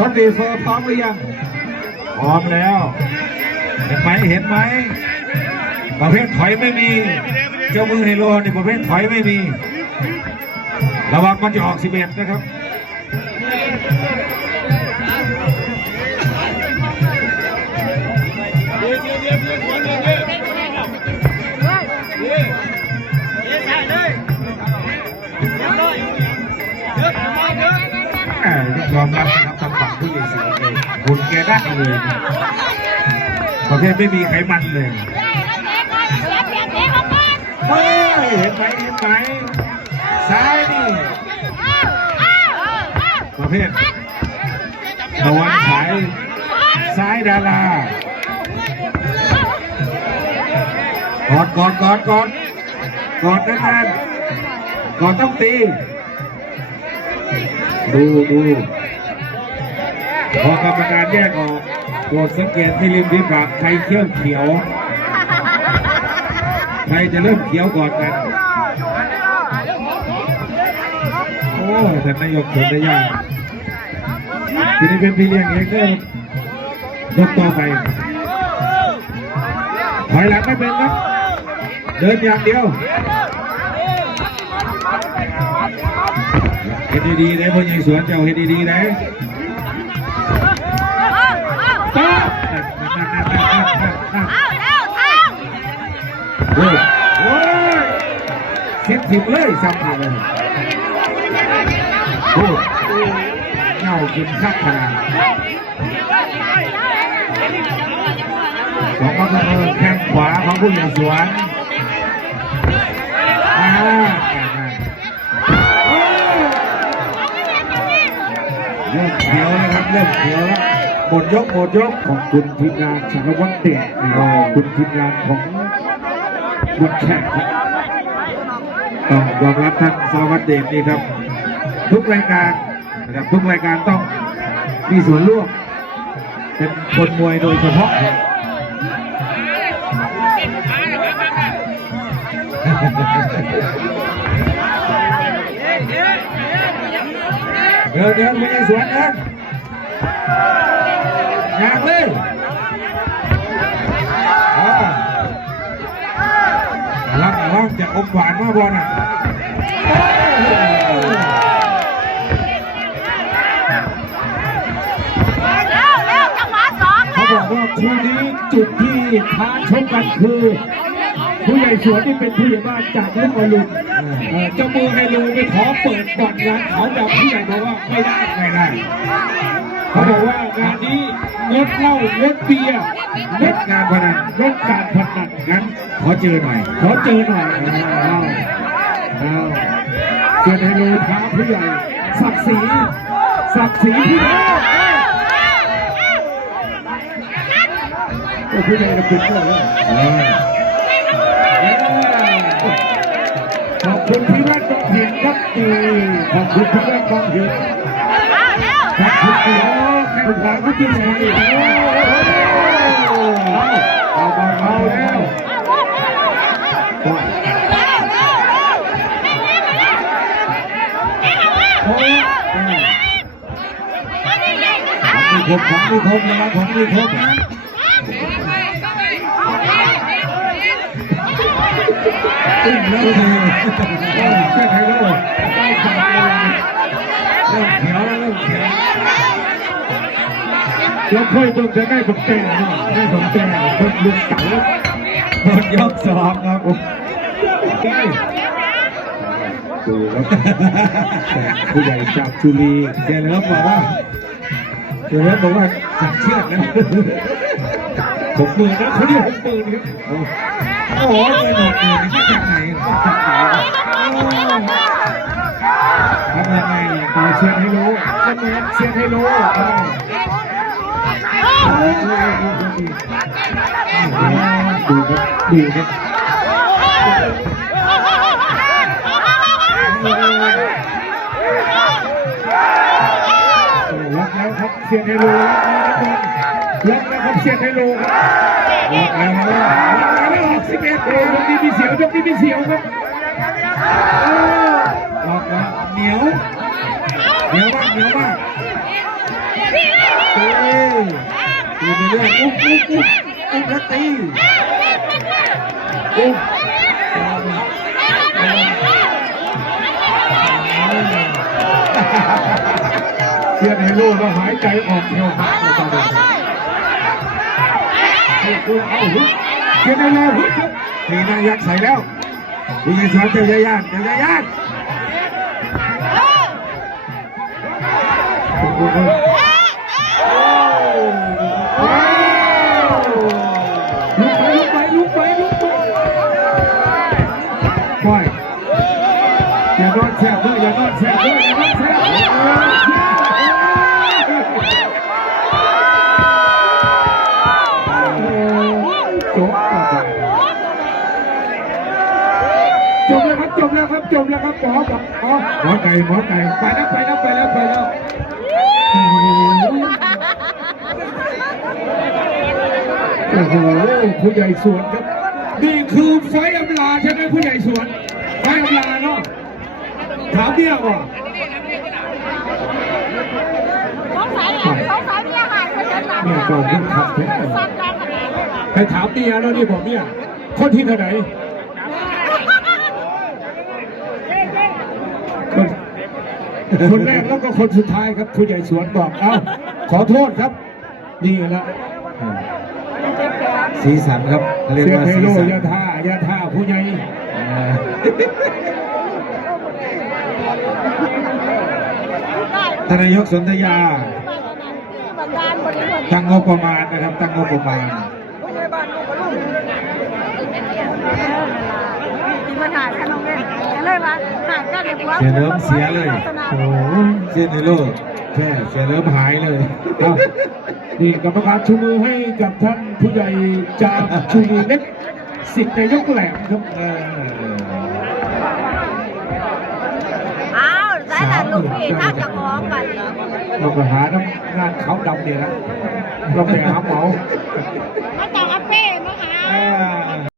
คนดีเฟอร์พร้อมหรือยัง พร้อมแล้ว เห็นไหมเห็นไหมประเภทถอยไม่มี เจ้ามือไฮโลนี่ประเภทถอยไม่มี ระวังมันจะออกสิบเอ็ดนะครับยอมรับนะครับ ผู้หญิงสิงเองหุ่นแกได้เลยประเภทไม่มีไขมันเลยเฮ้ยเห็นไหมเห็นไหมซ้ายนี่ประเภทตะวันฉายซ้ายดารากอดกอดกอดกอดกอดนานๆกอดต้องตีดูดู พอกรรมการแยกออกโปรดสังเกตที่ริมฝีปากใครเขี้ยวเขียวใครจะเริ่มเขียวก่อนกัน โอ้ท่นายกสนธยากทีนี้เป็นพี่เลี้ยงเองก็ยกต่อไปถอยหลังไม่เป็นครับ เดินอย่างเดียวเฮ็ดดีๆได้พ่อใหญ่สวนเจ้าเฮ็ดดีๆได้ โอ้ยโอยเสียบถิบเลยซ้ำเลยโอ้เงากินข้าวขาสองก็คือแข้งขวาของผู้ใหญ่สวนเริ่มเขียวแล้วครับเริ่มเขียวแล้วหมดยกหมดยกขอบคุณทีมงานสารวัตรเดชขอบคุณทีมงานของ บุญแขกครับต้องยอมรับท่านสารวัตเดชนี่ครับ ทุกรายการนะครับทุกรายการต้องมีส่วนร่วมเป็นคนมวยโดยเฉพาะเดินเดินไม่ใช่สวนเดินอยากเลย ระวังระวังจะอมหวานมาบอลอะเขาบอกว่าคู่นี้จุดที่ท้าชกกันคือ ผู้ใหญ่สวนที่เป็นผู้ใหญ่บ้านจากลูกอรุณเอ่อเจ้ามือไฮโลไปขอเปิดบ่อนงานเขาแบบผู้ใหญ่บอกว่าไม่ได้ไม่ได้ เขาบอกว่างานนี้งดเหล้างดเบียร์งดงานพนันงดการพนันงั้นขอเจอหน่อย ขอเจอหน่อยเอาวอ้าเกิดไฮโลท้าผู้ใหญ่ศักดิ์ศรีศักดิ์ศรีผู้ใหญ่โอ้ผู้ใหญ่กับคุณก็เลยขอบคุณพี่รัตน์กองเห็นครับขอบคุณพี่รัตน์กองเห็น ครับคุณเดียวแข่งขวาคุณจิ้มชัยโอ้เอาบอลเอาแล้วโอ้ยของมีคมของมีคมนะครับของมีคมนะ ตึ้งแล้วดีเออเชื่อใครก็บอกได้ขาดเลยเริ่มเขียวแล้วเริ่มเขียวแล้วค่อยต้องจะได้ผมแต่เนาะได้ผมแต่คนลุงเต๋าหมดยกสองครับผมดูครับผู้ใหญ่จากจุลีแกเลยครับบอกว่าแกเลยบอกว่าจับเชือกนะ ผมมือนะเขาเรียกผมมือนี่ครับโอ้โหเงินหกหมื่นนี่จากไหนจากไหนทำยังไงต่อเชียร์ให้รู้เหมือนเชียร์ให้รู้ดูครับดูครับล็อกแล้วครับเสียนไฮโลล็อกแล้ ครับเสียนไฮโลครับล็อกแล้วล็อกแล้วออกสิบเอ็ดโอ้ยกนี้มีเสียวยกนี้มีเสียวครับล็อกแล้วเหนียวเหนียวมากเหนียวมากตีไปเรื่อยอุ้มอุ้มอุ้มอุ้มแล้วตีอุ้มเชียร์ในลูกเราหายใจออกเที่ยวหาในตอนนี้ เอาฮึเชียร์ในโลฮึครับตีนายักษ์ใส่แล้วผู้ใหญ่สอนเจ้าใจยานเจ้าใจยานลุกไปลุกไปลุกไปลุกไปปล่อยอย่านอนแช่ด้วยอย่านอนแช่ด้วยอย่านอน จบแล้วครับจบแล้วครับหมอบอกอ๋อหมอไก่หมอไก่ไปแล้วไปแล้วไปแล้วไปแล้วโอ้โหผู้ใหญ่สวนครับ นี่คือไฟอำลาใช่ไหมผู้ใหญ่สวน ไฟอำลาเนาะถามเมียว่าสงสัยแอบสงสัยเนี่ยหายไปจนหลับเมียก่อนขึ้นขับเพชรซ้ำกันขนาดนี้ไปถามเมียแล้วนี่บอกเมียคนที่เท่าไหนคน คนแรกแล้วก็คนสุดท้ายครับผู้ใหญ่สวนบอกเอ้าขอโทษครับ นี่แหละสีสันครับเรียกเสียว่าเทสีโลสันยาท่ายาท่าผู้ใหญ่อ่าท่านนายกสนธยาบันดาลบริวารตั้งงบประมาณนะครับ ตั้งงบประมาณที่ มาถ่ายขนมเล่นเลยว่าหากกันเลยว่าเสียเริ่มเสียเลยโอ้โหเส้นในโลกแค่เสียเริ่มหายเลยเอ้านี่กรรมการชูมือให้กับท่านผู้ใหญ่จามชูมือเล็กสิทธิ์นายกแหลมครับเอออ้าวสายหลังลูกพี่ถ้าจะมองไปเราก็หาน้ำงานเขาวดำเนี่ยนะเราไปหาเหมาไม่ต้อง